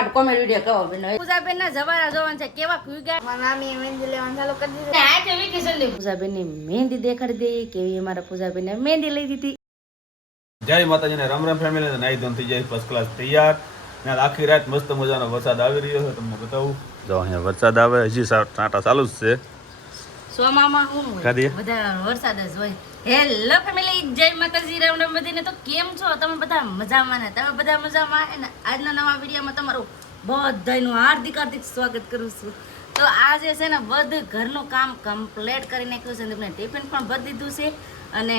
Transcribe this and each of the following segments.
ફટાફટ comedy video કહો બેન પૂજાબેન ના જવારા જોવાન છે કેવા કુઈગા મારા મામી મહેંદી લેવાનું ચાલુ કરી દીધું આ કે વેકેશન લે પૂજાબેન ની મહેંદી દેખાડી દે કેવી અમારા પૂજાબેન ને મહેંદી લઈ દીધી જય માતાજીને રામ રામ ફેમિલી નાઈ ધોન થઈ જાય ફર્સ્ટ ક્લાસ તૈયાર ને આખી રાત મસ્ત મજાનો વરસાદ આવી રહ્યો છે તમને બતાવું જો અહીંયા વરસાદ આવે હજી છાંટા ચાલુ જ છે સોમામાં હું વધારે વરસાદ જ હોય હેલો ફેમિલી જય માતાજી રામ રામ બધાને તો કેમ છો તમે બધા મજામાં ને તમે બધા મજામાં ને આજના નવા વિડીયોમાં તમારું બધાનું હાર્દિક સ્વાગત કરું છું તો આજે છે ને બધું ઘરનું કામ કમ્પ્લીટ કરી નાખ્યું છે તમને ટિફિન પણ ભરી દીધું છે અને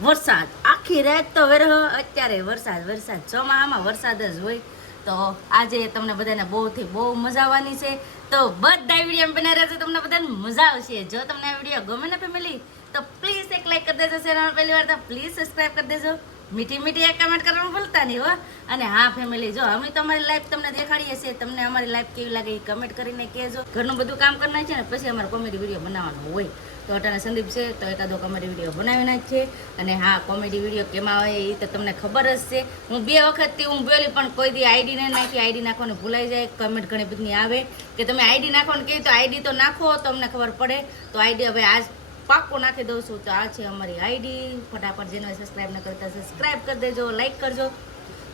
વરસાદ આખી રાત તો વેરહ અત્યારે વરસાદ ચોમાસામાં વરસાદ જ હોય તો આજે તમને બધાને બહુ મજા આવવાની છે તો બધા વિડીયો બનાવી રહ્યા છે તમને બધાને મજા આવશે જો તમને આ વિડીયો ગમે ને ફેમિલી તો પ્લીઝ એક લાઈક કરી દેજો ચેનલ પહેલી વાર તો પ્લીઝ સબસ્ક્રાઇબ કરી દેજો મીઠી એક કમેન્ટ કરવાનું ભૂલતા નહીં હો અને હા ફેમિલી જો અમે તો અમારી લાઈફ તમને દેખાડીએ છીએ તમને અમારી લાઈફ કેવી લાગે એ કમેન્ટ કરીને કહેજો ઘરનું બધું કામ કરી નાખીએ ને પછી અમારે કોમેડી વિડીયો બનાવવાનો હોય તો અટાણે સંદીપ છે તો એકાદો કોમેડી વિડીયો બનાવી નાખીએ અને હા કોમેડી વિડીયો કેમાં આવે એ તો તમને ખબર જ છે હું 2 વખતથી હું બોલી પણ કોઈ દી આઈડી નહીં નાખી આઈડી નાખવાનું ભૂલાઈ જાય કમેન્ટ ઘણી બધી આવે કે તમે આઈડી નાખવાનું કહે તો આઈડી તો નાખો તો અમને ખબર પડે તો આઈડી હવે આજ પાક્કો નાખી દઉં છું તો આ છે અમારી આઈડી ફટાફટ જેને સબસ્ક્રાઈબ ન કરતા સબસ્ક્રાઈબ કરી દેજો લાઈક કરજો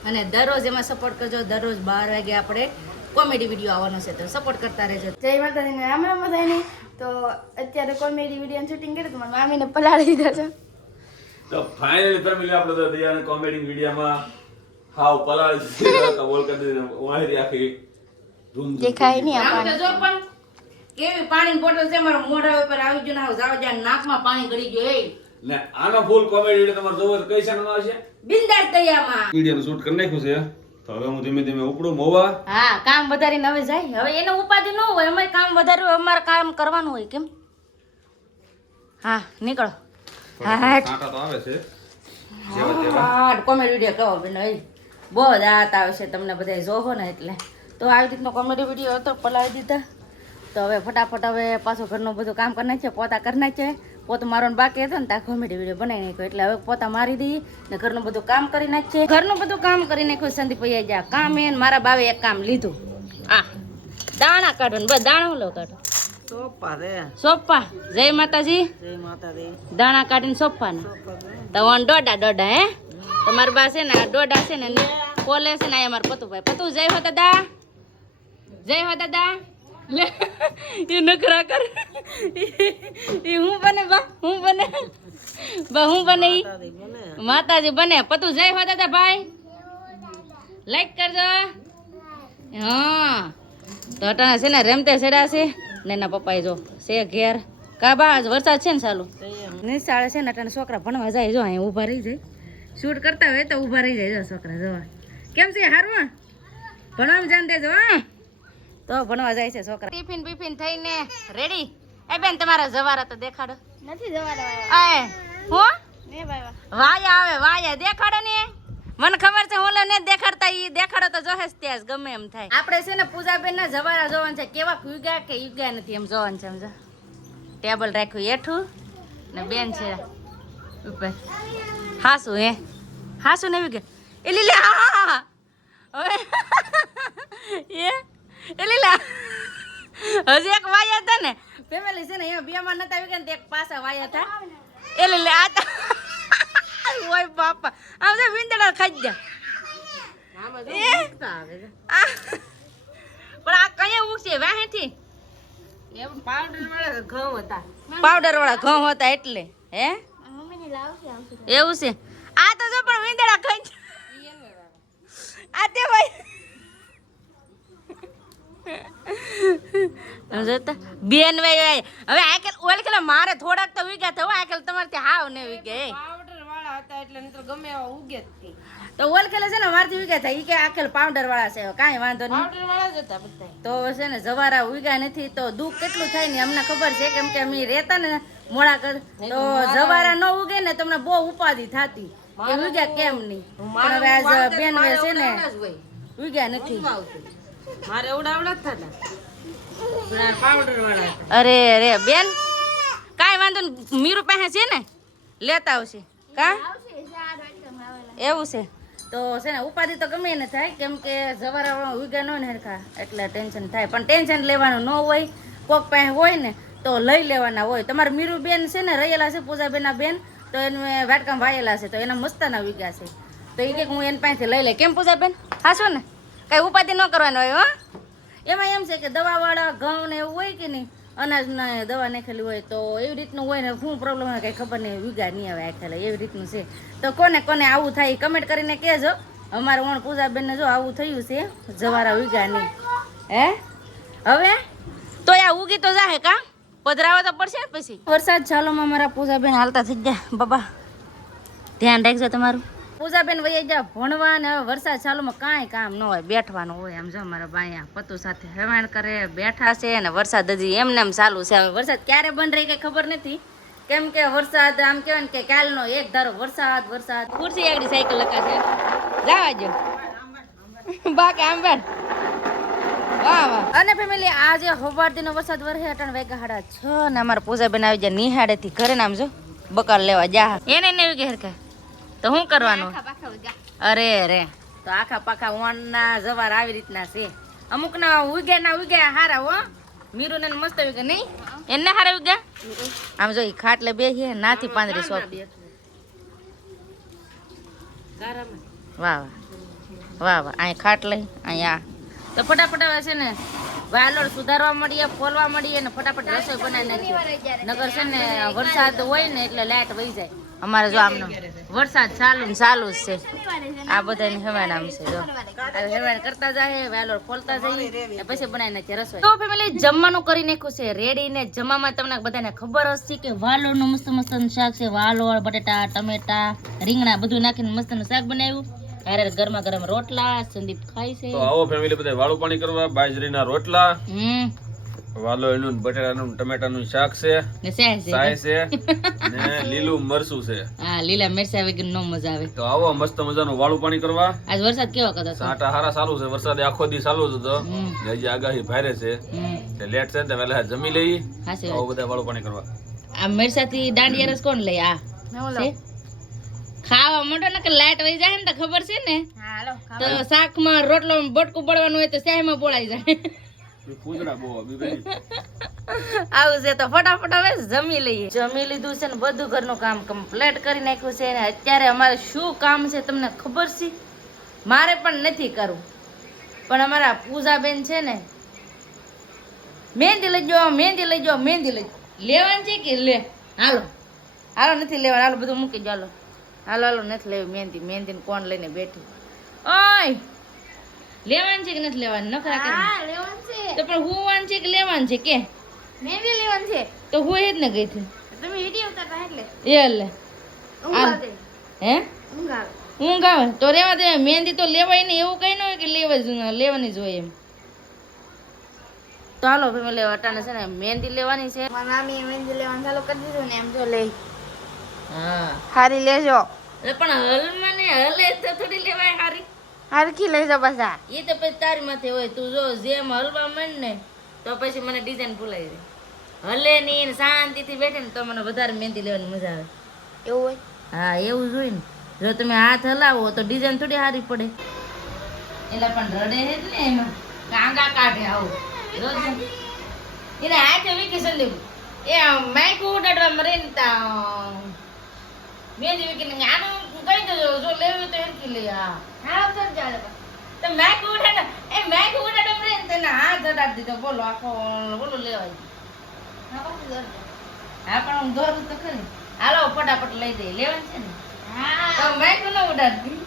અને દરરોજ એમાં સપોર્ટ કરજો દરરોજ 12 વાગે આપણે કોમેડી વિડીયો આવવાનો છે તો સપોર્ટ કરતા રહેજો જય માતાજીને રામ રામ બધાને તો અત્યારે કોમેડી વિડીયો શૂટિંગ કર્યું તો મારા મામીને પલાળી દીધા છે તો ફાઇનલી ફેમિલી આપણે તો દયાને કોમેડી વિડીયોમાં હાવ પલાળી દીધા તો બોલ કરી દીધા વાહરી આખી ધૂમ દેખાય નહીં આમ આપણને તો જો પણ કેવી પાણીની બોટલ છે મારા મોઢા ઉપર આવી ગયું ના જાવ જ્યાં નાકમાં પાણી ગળી ગયું એ ને આનો ફૂલ કોમેડી વિડીયો તમારે જોવો તો કઈ ચેનલ આવશે બિંદાસ દયામાં વિડીયોનું શૂટ કરી નાખ્યું છે તો હવે હું ધીમે ધીમે ઉપડું મોવા હા કામ વધારીને હવે જાય હવે એને ઉપાધિ ન હોય અમારે કામ વધારે અમારે કામ કરવાનું હોય કેમ હા નીકળો હા કાંટા તો આવે છે હા કોમેડી વિડીયો કહો બેન એ બહુ દાંત આવે છે તમને બધા જોવો ને એટલે તો આવી રીતનો કોમેડી વિડીયો હતો પલાવી દીધા તો હવે ફટાફટ હવે પાછું ઘરનું બધું કામ કરી નાખીએ પોતા કરી નાખીએ પોતું મારવાનું બાકી હતો ને ત્યાં કોમેડી વિડીયો બનાવી નાખ્યો એટલે હવે પોતા મારી દઈએ ને ઘરનું બધું કામ કરી નાખીએ ઘરનું બધું કામ કરી નાખ્યું સંદીપ ભાઈ જા કામ એને મારા બાવે એક કામ લીધું આ દાણા કાઢો બસ દાણા લો કાઢો સોપા જય માતાજી દાણા કાઢીને સોપાના તો દોડા હે તમારી બા છે ને દોડા છે ને કોલે છે ને અમારે પતુભાઈ જય હો દાદા લે એ નખરા કર એ હું બને હું બને માતાજી બને પતું જય હો દાદા ભાઈ લાઈક કરજો હા તો અટાણા છે ને રમતે સેડા છે ને એના પપ્પા જો છે ઘેર કાબા વરસાદ છે ને ચાલુ નિશાળે છે ને અટાણે છોકરા ભણવા જાય જો અહીં ઊભા રહી જાય શૂટ કરતા હોય તો ઊભા રહી જાય જો છોકરા જોવા કેમ છે હારું ભણવામાં જાણ દેજો હા તો ભણવા જાય છે છોકરા ટિફિન બિફિન થઈને રેડી એ બેન તમારા જવારા તો દેખાડો નથી જવાના આય હો ને ભાઈ વાયા દેખાડો ને મને ખબર છે ઓલે ને દેખાડતા ઈ દેખાડો તો જોહેસ ત્યાં ગમે એમ થાય આપણે છે ને પૂજાબેન ના જવારા જોવાનું છે કેવા યુગા કે યુગા નથી એમ જોવાનું છે સમજા ટેબલ રાખ્યું એઠું ને બેન છે ઉપર હાસુ ને યુગા એ લીલે હા હવે એ લીલા હજી એક વાયા હતા ને ફેમિલી છે ને અહીંયા બેમાં નતા આવી ગયા ને એક પાછા વાયા હતા એ લીલે આ ઓય બાપા આમ તો વિંદડા ખાઈ ગયા પણ આ કયા ઉગશે વાહેથી એમ પાવડર વાળા ઘઉં હતા એટલે હે મમ્મીને લાવશે એવું છે આ તો જો પણ વિંદડા ખાઈ આ તે ભાઈ બેન ભાઈ હવે આકેલ ઓલ કે મારે થોડાક તો વીગા થવા આકેલ તમારે ત્યાં હાવ ને વીગે પાવડર વાળા હતા એટલે નહીતર ગમે એવા ઉગે જ તો ઓલ કે છે ને મારથી વીગા થાય ઈ કે આકેલ પાવડર વાળા છે કાઈ વાંધો નહીં પાવડર વાળા જ હતા બધા તો છે ને જવારા ઉગ્યા નથી તો દુઃખ કેટલું થાય ને અમને ખબર છે કેમ કે અમે રહેતા ને મોડા કર તો જવારા ન ઉગે ને તમને બહુ ઉપાધિ થાતી કે ઉગ્યા કેમ નહીં પણ હવે આજ બેન વે છે ને ઉગ્યા નથી મારે ઉડાવડા જ થતા પાવડર વાળા અરે બેન કાઈ વાંધો નહીં મીરુ પાસે છે ને લેતા આવશે કા એવું છે તો છે ને ઉપાધિ તો ગમે એને થાય, કેમ કે જવારા ઉગ્યા ન હોય ને હરખા એટલે ટેન્શન થાય. પણ ટેન્શન લેવાનું ન હોય, કોક પાસે હોય ને તો લઈ લેવાના હોય. તમારા મીરુબેન છે ને રહેલા છે, પૂજાબેનના બેન, તો એને વાટકામ વાયેલા છે, તો એના મસ્તાના વીઘા છે. તો એ કંઈક હું એની પાસેથી લઈ લે. કેમ પૂજાબેન? હાશો ને? કાંઈ ઉપાધિ ન કરવાની હોય. હો એમાં એમ છે કે દવાવાળા ઘઉં ને એવું હોય કે નહીં, અનાજના દવા નાખેલી હોય, તો એવી રીતનું હોય ને શું પ્રોબ્લેમ હોય કંઈ ખબર નહીં, વીઘા નહીં આવે આખેલા એવી રીતનું છે. તો કોને કોને આવું થાય કમેન્ટ કરીને કહેજો. અમારે ઓણ પૂજાબેનને જો આવું થયું છે, જવારા વીઘા નહીં. હે હવે તો આ ઉગી તો જાહે કા પધરાવા તો પડશે પછી. વરસાદ ચાલોમાં મારા પૂજાબેન હાલતા થઈ ગયા. બાબા ધ્યાન રાખજો તમારું. પૂજાબેન વહી જા ભણવા ને હવે વરસાદ ચાલુમાં કાંઈ કામ ન હોય, બેઠવાનું હોય. આમ જો મારા બાયા પતુ સાથે હેવાણ કરે બેઠા છે ને વરસાદ હજી એમને એમ ચાલુ છે. હવે વરસાદ ક્યારે બંધ રહી કઈ ખબર નથી, કેમ કે વરસાદ આમ કહેવાય ને કે કાલનો એક ધારો વરસાદ વરસાદ. ખુરશી આગળ સાયકલ લખા છે જવા જો બાકી આમ બેઠ. વાહ વાહ. અને ફેમિલી આજે હોબારદીનો વરસાદ વરસે અટાણ વાગ્યા 6:30 ને અમારા પૂજાબેન આવી જાય નિહાળેથી ઘરે ને આમ જો બકાલ લેવા જા. એને ને એવી ઘેર તો શું કરવાનું? અરે રે તો આખા પાખા ઓણના જવાર આવી રીતના છે. અમુક ના ઉગ્યા હારા હો. મીરુ ને મસ્ત ઉગ્યા નહીં, એને હારા ઉગ્યા. આમ જો ખાટલે બેસીએ નાથી પાંદરી સોપ. વાહ વાહ વાહ. અહીં ખાટ લઈ અહીંયા તો ફટાફટ હવે છે ને વાલોડ સુધારવા મળીએ, ફોલવા મળીએ ને ફટાફટ રસોઈ બનાવી નાખીએ. નગર છે ને વરસાદ હોય ને એટલે લાઈટ વહી જાય. અમારે જો આમનો વરસાદ ચાલુ જ છે. આ બધાને હેવાણ આમ છે જો હેવાણ કરતા જાય, વાલોડ ફોલતા જઈએ પછી બનાવી નાખીએ રસોઈ. તો ફેમિલી જમવાનું કરી નાખ્યું છે રેડી ને જમવામાં તમને બધાને ખબર હશે કે વાલોડનું મસ્ત મસ્તનું શાક છે. વાલોડ, બટેટા, ટમેટા, રીંગણા બધું નાખીને મસ્તનું શાક બનાવ્યું. અરે ગરમા ગરમ રોટલા સંદીપ ખાય છે. તો આવો ફેમિલી બધા વાળું પાણી કરવા. બાજરીના રોટલા, વાલો એનું બટેટાનું ટમેટાનું શાક છે ને સાય છે ને લીલું મરચું છે. હા લીલા મરચા વગર નો મજા આવે. તો આવો મસ્ત મજાનું વાળું પાણી કરવા. આજ વરસાદ કેવો હતો? સાટા હારા ચાલુ છે. વરસાદ આખો દી ચાલુ હતો. હજી આગાહી ભારે છે. લેટ છે ને વેલા જમી લઈ. આવો બધા વાળું પાણી કરવા. આ મરચા થી દાંડિયા રસ કોણ લઈ? આ ખાવા મોટો ને કે લાઈટ વહી જાય ને તો ખબર છે ને. તો શાક માં રોટલો બટકું પડવાનું હોય તો શાહી માં પોળાઈ જાય. આવું છે તો ફટાફટ હવે જમી લઈએ. જમી લીધું છે ને બધું ઘરનું કામ કમ્પ્લીટ કરી નાખ્યું છે. ને અત્યારે અમારે શું કામ છે તમને ખબર છે? મારે પણ નથી કરવું, પણ અમારા પૂજાબેન છે ને મહેંદી લઈ જાઓ, મહેંદી લઈ જાઓ, મહેંદી લઈ લેવાની છે કે લે હાલો હાલો નથી લેવાનું, હાલો બધું મૂકી જાઓ, હાલો હાલો નથી લેવી મહેંદી. મહેંદી કોણ લઈને બેઠી? ઓય લેવાની છે કે નથી લેવાની? નખરા કરે તો પણ હુવાનું છે કે લેવાનું છે? કે મહેંદી લેવાની છે તો હું એ જ ને ગઈ હતી. તમે વિડિયો ઉતારતા એટલે એ લે હે ઊંઘ આવે તો રેવા દે. મહેંદી તો લેવાય નહીં એવું કઈ ન હોય કે લેવાની જ હોય એમ. તો હાલો ફેમિલી અટાણે છે ને મહેંદી લેવાની છે. મારી મામી મહેંદી લેવાનું ચાલુ કરી દીધું ને એમ જો લઈ. હા હારી લેજો. પણ હલમાં ને હલે તો થોડી લેવાય હારી. હરખી લેજો પાછા. એ તો પછી તારી માથે હોય. તું જો જેમ હલવા માંડ ને તો પછી મને ડિઝાઇન ભૂલાઈ જાય. હલે ની શાંતિથી બેઠે ને તો મને વધારે મહેંદી લેવાની મજા આવે. એવું હોય? હા એવું જ હોય ને. જો તમે હાથ હલાવો તો ડિઝાઇન થોડી સારી પડે. એટલે પણ રડે છે ને એમાં કાંગા કાઢે આવું એને હાથે વેકેશન લેવું. એ માઇક ઉડાડવા મરે ને મહેંદી વેકેશન આનું કહી દેજો જો લેવું તો એરકી લે. હા તો માઇક ઉડાડે એ માઇક ઉડાડવા મરે ને તેને હાથ અડાડી દીધો. બોલો આખો બોલો લેવાય. હા પણ હું દોરું તો ખરી. હાલો ફટાફટ લઈ દે. લેવાનું છે ને? હા માઇક ન ઉડાડતી.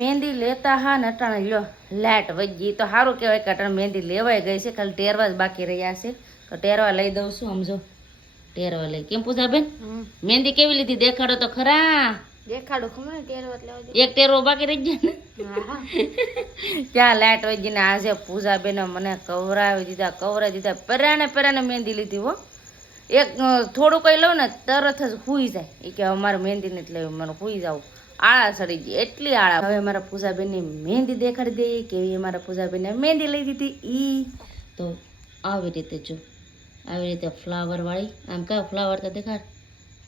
મહેંદી લેતા હા ને અટાણે લ્યો લાઈટ વજી તો સારું કહેવાય કે અટાણે મહેંદી લેવાઈ ગઈ છે. ખાલી ટેરવા જ બાકી રહ્યા છે તો ટેરવા લઈ દઉં છું. સમજો ટેરવા લઈ. કેમ પૂજાબેન મહેંદી કેવી લીધી દેખાડો તો ખરા. દેખાડો ખબર ટેરવા લેવા. એક ટેરવો બાકી રહી જાય ને ત્યાં લાઈટ વજી ને આજે પૂજાબેને મને કવરાવી દીધા પરાને મહેંદી લીધી હો. એક થોડું કઈ લઉં ને તરત જ હુઈ જાય. એ કે અમારે મહેંદી નથી લેવી, મને હુઈ જાવ. આળા સડી ગઈ એટલી આળા. હવે અમારા પૂજાબેનની મહેંદી દેખાડી દઈએ કેવી અમારા પૂજાબેનને મહેંદી લઈ દીધી. ઈ તો આવી રીતે જો આવી રીતે ફ્લાવર વાળી. આમ કયો ફ્લાવર તો દેખાડ.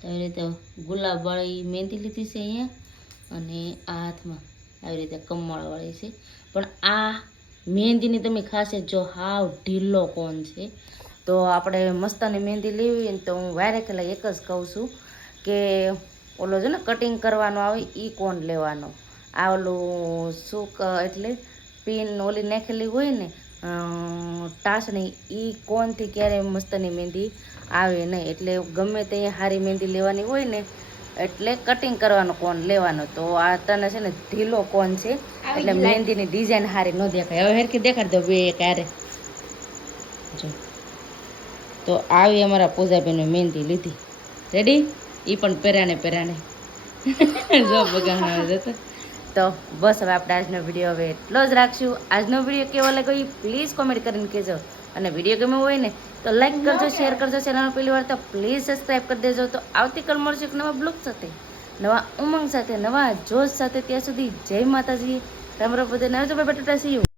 તો આવી રીતે ગુલાબવાળી મહેંદી લીધી છે અહીંયા, અને આ હાથમાં આવી રીતે કમળવાળી છે. પણ આ મહેંદીની તમે ખાસિયત જો હાવ ઢીલો કોન છે. તો આપણે મસ્તાની મહેંદી લેવી ને તો હું વારે ખેલા એક જ કહું છું કે ઓલો છે ને કટિંગ કરવાનો આવે એ કોન લેવાનો. આ ઓલું શું એટલે પિન ઓલી નાખેલી હોય ને ટાસણી એ કોનથી ક્યારેય મસ્તની મહેંદી આવે નહીં. એટલે ગમે તે સારી મહેંદી લેવાની હોય ને એટલે કટિંગ કરવાનો કોન લેવાનો. તો આ તને છે ને ઢીલો કોન છે એટલે મહેંદીની ડિઝાઇન સારી ન દેખાય. હવે હેરખી દેખાડી દો બે ક્યારે જો. તો આવી અમારા પૂજાબેને મહેંદી લીધી. રેડી? એ પણ પહેરાને જો બગાડ જતો. તો બસ હવે આપણે આજનો વિડીયો હવે એટલો જ રાખશું. આજનો વિડીયો કેવો લાગ્યો એ પ્લીઝ કોમેન્ટ કરીને કહેજો. અને વિડીયો ગમ્યો હોય ને તો લાઈક કરજો, શેર કરજો. ચેનલ પહેલી વાર તો પ્લીઝ સબસ્ક્રાઈબ કરી દેજો. તો આવતીકાલ મળશે એક નવા બ્લોગ સાથે, નવા ઉમંગ સાથે, નવા જોશ સાથે. ત્યાં સુધી જય માતાજી, રામ રામ બધાને. આવજો બટાટા સી યુ.